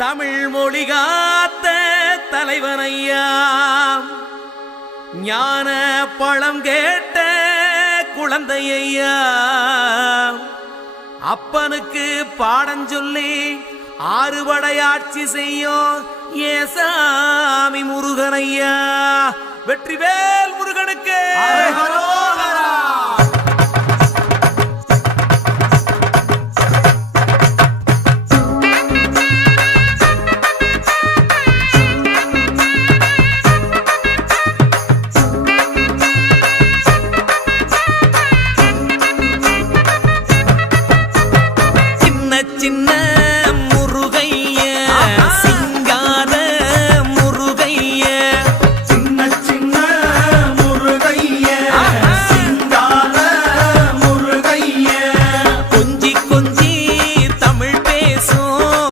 தமிழ் மொழி காத்த தலைவனையா, ஞான பழம் கேட்ட குழந்தையா, அப்பனுக்கு பாடம் சொல்லி ஆறுபடையாட்சி செய்யும் ஏசாமி முருகனையா. வெற்றிவேல் முருகனுக்கு.